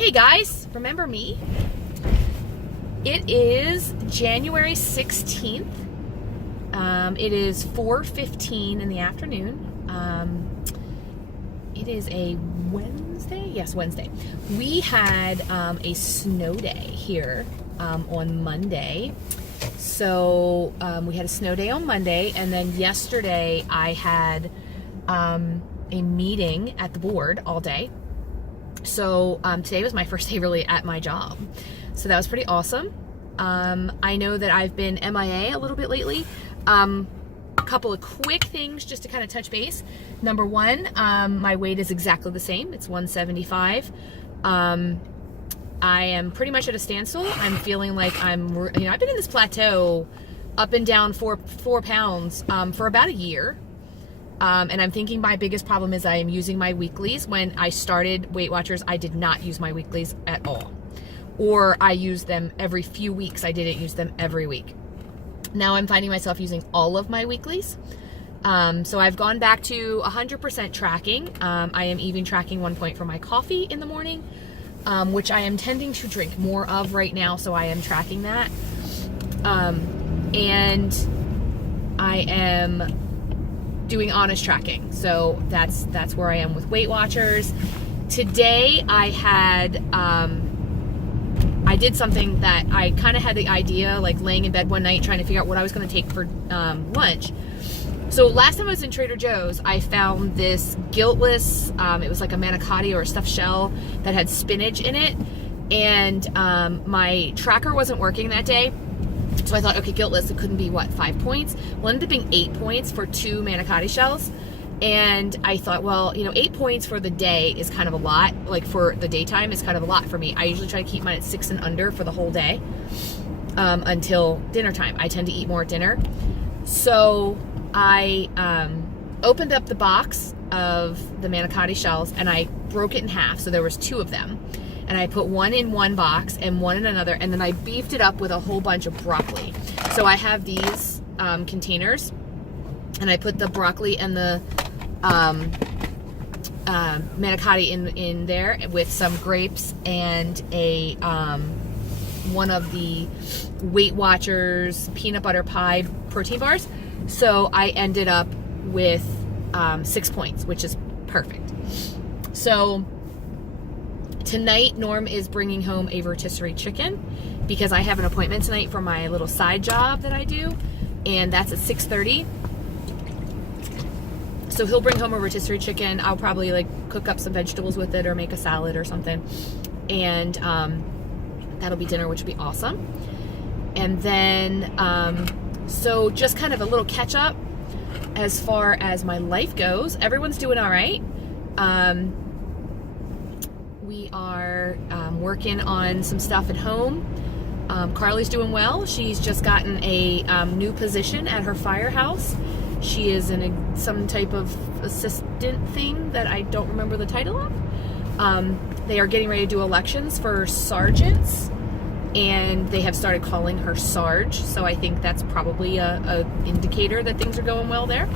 Hey guys, remember me? It is January 16th. It is 4:15 in the afternoon. It is a Wednesday? Yes, Wednesday. We had a snow day here on Monday. So we had a snow day on Monday, and then yesterday I had a meeting at the board all day. So today was my first day really at my job. So that was pretty awesome. I know that I've been MIA a little bit lately. A couple of quick things just to kind of touch base. Number one, my weight is exactly the same. It's 175. I am pretty much at a standstill. I'm feeling like I've been in this plateau up and down four pounds for about a year. And I'm thinking my biggest problem is I am using my weeklies. When I started Weight Watchers, I did not use my weeklies at all. Or I used them every few weeks. I didn't use them every week. Now I'm finding myself using all of my weeklies. So I've gone back to 100% tracking. I am even tracking 1 point for my coffee in the morning, which I am tending to drink more of right now. So I am tracking that. And I am doing honest tracking. So that's where I am with Weight Watchers. Today I had, I did something that I kind of had the idea, like laying in bed one night trying to figure out what I was going to take for lunch. So last time I was in Trader Joe's, I found this guiltless, it was like a manicotti or a stuffed shell that had spinach in it. And my tracker wasn't working that day. So I thought, okay, guiltless, it couldn't be, 5 points? Well, it ended up being 8 points for 2 manicotti shells. And I thought, well, 8 points for the day is kind of a lot. Like for the daytime is kind of a lot for me. I usually try to keep mine at 6 and under for the whole day until dinner time. I tend to eat more at dinner. So I opened up the box of the manicotti shells and I broke it in half. So there was 2 of them. And I put one in one box and one in another, and then I beefed it up with a whole bunch of broccoli. So I have these containers, and I put the broccoli and the manicotti in there with some grapes and a one of the Weight Watchers peanut butter pie protein bars. So I ended up with 6 points, which is perfect. So tonight, Norm is bringing home a rotisserie chicken because I have an appointment tonight for my little side job that I do, and that's at 6:30. So he'll bring home a rotisserie chicken. I'll probably cook up some vegetables with it or make a salad or something, and that'll be dinner, which will be awesome. And then, so just kind of a little catch up as far as my life goes. Everyone's doing all right. We are working on some stuff at home. Carly's doing well. She's just gotten a new position at her firehouse. She is in some type of assistant thing that I don't remember the title of. They are getting ready to do elections for sergeants, and they have started calling her Sarge. So I think that's probably a indicator that things are going well there.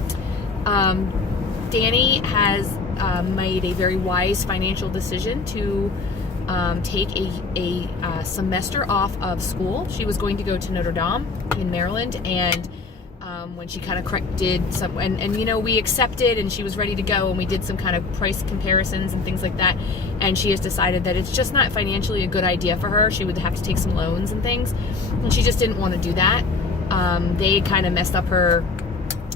Danny has made a very wise financial decision to take a semester off of school. She was going to go to Notre Dame in Maryland, and when she kind of did some, and we accepted, and she was ready to go, and we did some kind of price comparisons and things like that, and she has decided that it's just not financially a good idea for her. She would have to take some loans and things, and she just didn't want to do that. They kind of messed up her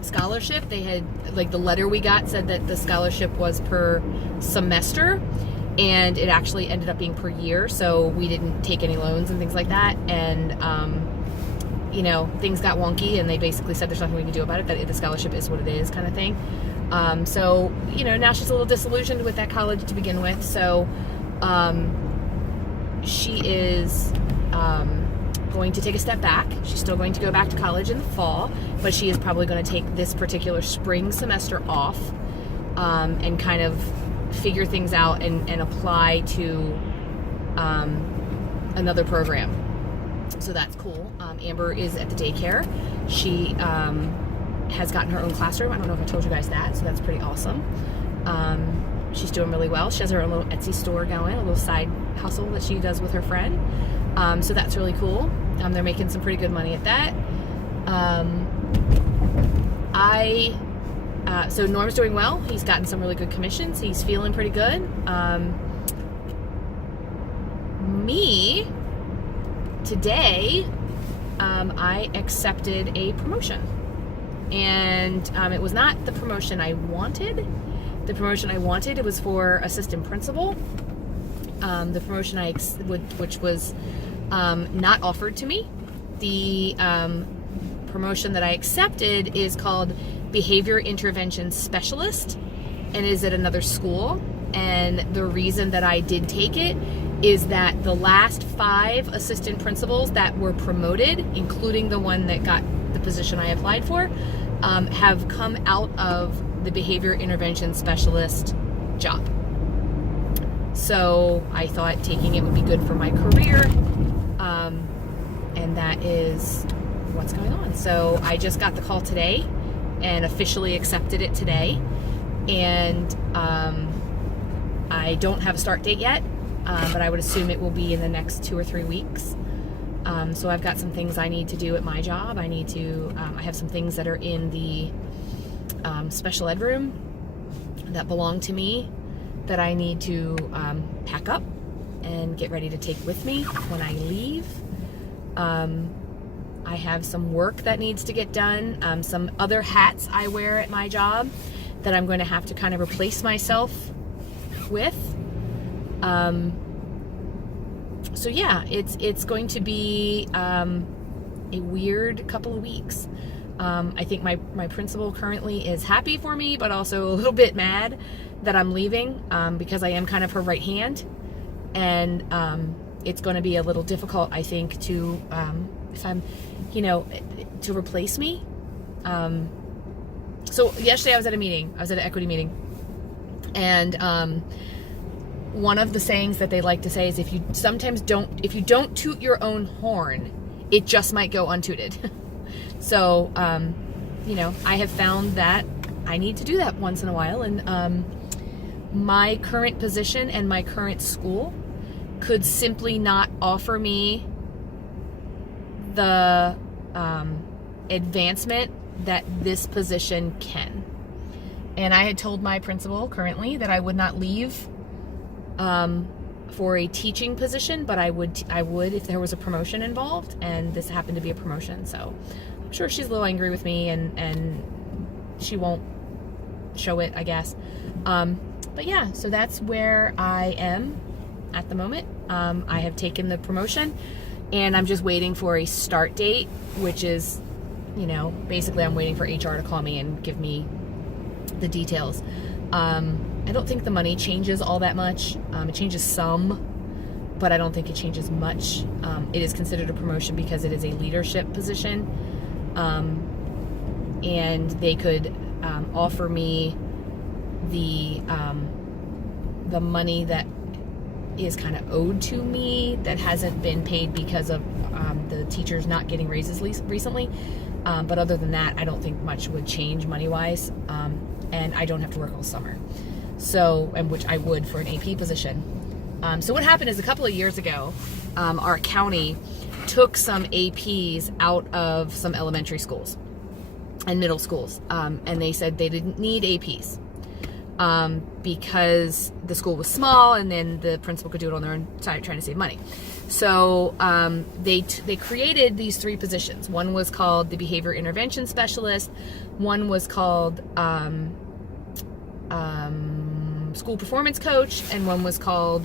scholarship. They had, the letter we got said that the scholarship was per semester, and it actually ended up being per year, so we didn't take any loans and things like that. And things got wonky, and they basically said there's nothing we can do about it, that the scholarship is what it is, kind of thing. So now she's a little disillusioned with that college to begin with. So she is going to take a step back. She's still going to go back to college in the fall, but she is probably going to take this particular spring semester off and kind of figure things out and apply to another program. So that's cool. Amber is at the daycare. She has gotten her own classroom. I don't know if I told you guys that, so that's pretty awesome. she's doing really well. She has her own little Etsy store going, a little side hustle that she does with her friend. So that's really cool. They're making some pretty good money at that. So Norm's doing well. He's gotten some really good commissions. He's feeling pretty good. Me, today, I accepted a promotion. And it was not the promotion I wanted. The promotion I wanted, it was for assistant principal. The promotion which was not offered to me. The promotion that I accepted is called Behavior Intervention Specialist and is at another school. And the reason that I did take it is that the last 5 assistant principals that were promoted, including the one that got the position I applied for, have come out of the behavior intervention specialist job. So I thought taking it would be good for my career, and that is what's going on. So I just got the call today and officially accepted it today, and I don't have a start date yet, but I would assume it will be in the next 2 or 3 weeks. So I've got some things I need to do at my job. I have some things that are in the special ed room that belong to me that I need to pack up and get ready to take with me when I leave. I have some work that needs to get done, some other hats I wear at my job that I'm going to have to kind of replace myself with. So yeah, it's going to be a weird couple of weeks. I think my principal currently is happy for me, but also a little bit mad that I'm leaving, because I am kind of her right hand, and it's going to be a little difficult, I think, to if I'm, to replace me. So yesterday I was at an equity meeting, and one of the sayings that they like to say is if you don't toot your own horn, it just might go untooted. So, I have found that I need to do that once in a while, and my current position and my current school could simply not offer me the advancement that this position can. And I had told my principal currently that I would not leave for a teaching position, but I would if there was a promotion involved, and this happened to be a promotion. So I'm sure she's a little angry with me, and she won't show it, I guess. But yeah, so that's where I am at the moment. I have taken the promotion, and I'm just waiting for a start date, which is, basically I'm waiting for HR to call me and give me the details. I don't think the money changes all that much. It changes some, but I don't think it changes much. It is considered a promotion because it is a leadership position, and they could offer me the money that is kind of owed to me that hasn't been paid because of the teachers not getting raises recently. But other than that, I don't think much would change money-wise, and I don't have to work all summer. So, and which I would for an AP position. So what happened is a couple of years ago, our county took some APs out of some elementary schools and middle schools, and they said they didn't need APs because the school was small, and then the principal could do it on their own side, trying to save money. So they created these 3 positions. One was called the Behavior Intervention Specialist. One was called School Performance Coach, and one was called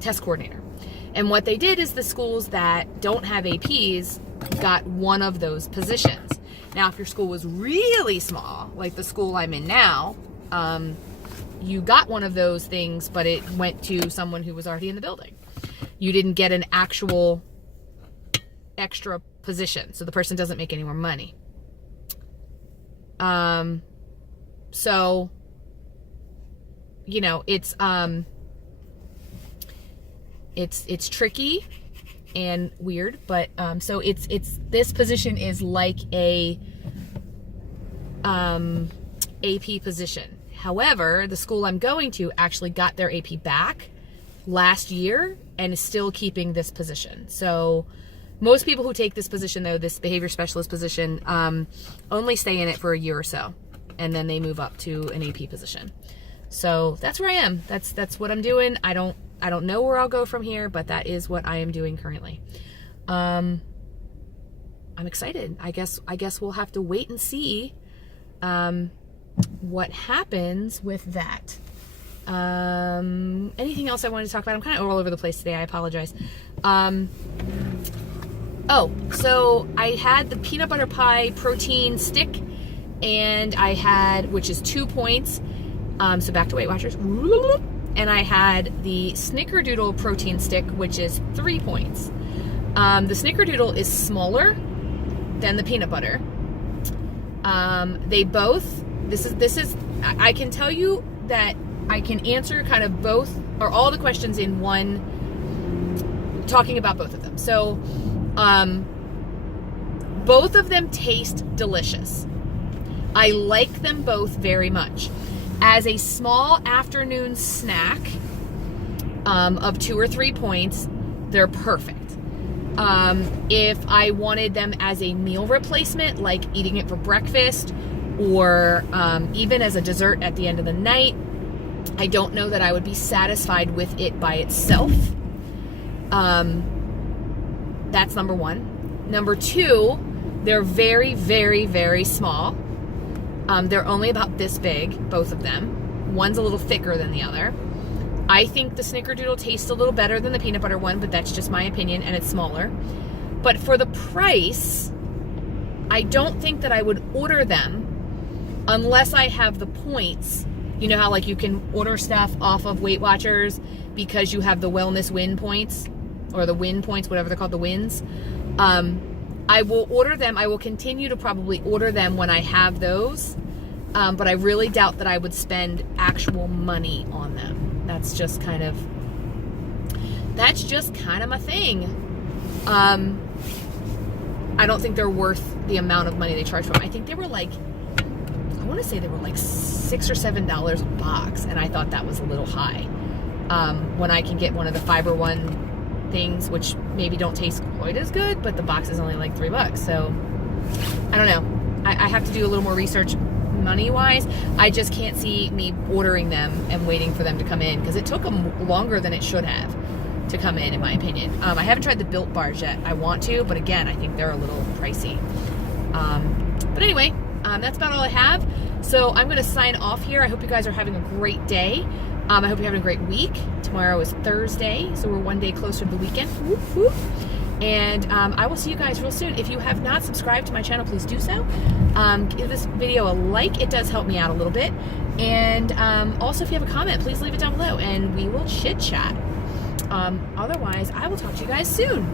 Test Coordinator. And what they did is the schools that don't have APs got one of those positions. Now, if your school was really small, like the school I'm in now, you got one of those things, but it went to someone who was already in the building. You didn't get an actual extra position, so the person doesn't make any more money. So, it's tricky and weird, but so it's this position is like a AP position. However, the school I'm going to actually got their AP back last year and is still keeping this position. So most people who take this position, though, this behavior specialist position, only stay in it for a year or so, and then they move up to an AP position. So that's where I am. That's what I'm doing. I don't know where I'll go from here, but that is what I am doing currently. I'm excited. I guess we'll have to wait and see what happens with that. Anything else I wanted to talk about? I'm kind of all over the place today. I apologize. So I had the peanut butter pie protein stick, and I had, which is 2 points. So back to Weight Watchers. And I had the Snickerdoodle protein stick, which is 3 points. The Snickerdoodle is smaller than the peanut butter. They both, I can tell you that I can answer kind of both, or all the questions in one, talking about both of them. So, both of them taste delicious. I like them both very much. As a small afternoon snack, of 2 or 3 points, they're perfect. If I wanted them as a meal replacement, like eating it for breakfast, or even as a dessert at the end of the night, I don't know that I would be satisfied with it by itself. That's number one. Number two, they're very, very, very small. They're only about this big, both of them. One's a little thicker than the other. I think the Snickerdoodle tastes a little better than the peanut butter one, but that's just my opinion, and it's smaller. But for the price, I don't think that I would order them unless I have the points. You know how like you can order stuff off of Weight Watchers because you have the wellness win points, or the win points, whatever they're called, the wins. I will order them. I will continue to probably order them when I have those. But I really doubt that I would spend actual money on them. That's just kind of my thing. I don't think they're worth the amount of money they charge for them. I think they were like, I want to say they were like $6 or $7 a box, and I thought that was a little high. When I can get one of the Fiber One things, which maybe don't taste quite as good, but the box is only like $3. So I don't know. I have to do a little more research money-wise. I just can't see me ordering them and waiting for them to come in, because it took them longer than it should have to come in my opinion. I haven't tried the Built Bars yet. I want to, but again, I think they're a little pricey. But anyway, that's about all I have. So I'm going to sign off here. I hope you guys are having a great day. I hope you're having a great week. Tomorrow is Thursday, so we're one day closer to the weekend. Whoop, whoop. And I will see you guys real soon. If you have not subscribed to my channel, please do so. Give this video a like. It does help me out a little bit. And also, if you have a comment, please leave it down below, and we will chit-chat. Otherwise, I will talk to you guys soon.